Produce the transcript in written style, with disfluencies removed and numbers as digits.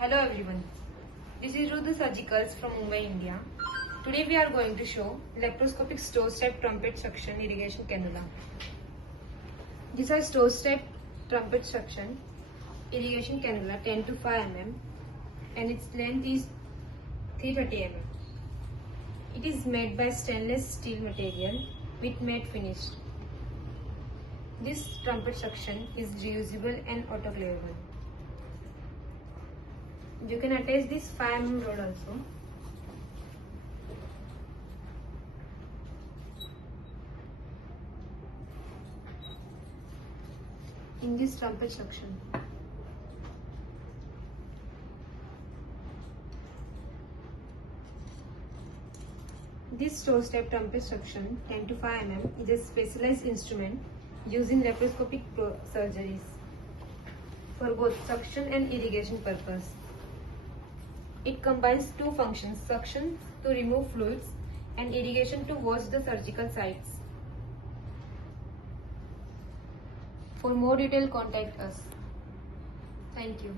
Hello everyone, this is Ruth the Surgicals from Mumbai, India. Today we are going to show laparoscopic store-step trumpet suction irrigation cannula. This is store-step trumpet suction irrigation cannula 10 to 5 mm and its length is 330 mm. It is made by stainless steel material with matte finish. This trumpet suction is reusable and autoclavable. You can attach this 5 mm rod also. In this trumpet suction. This store-step trumpet suction 10 to 5 mm is a specialized instrument used in laparoscopic surgeries for both suction and irrigation purpose. It combines two functions, suction to remove fluids and irrigation to wash the surgical sites. For more detail, contact us. Thank you.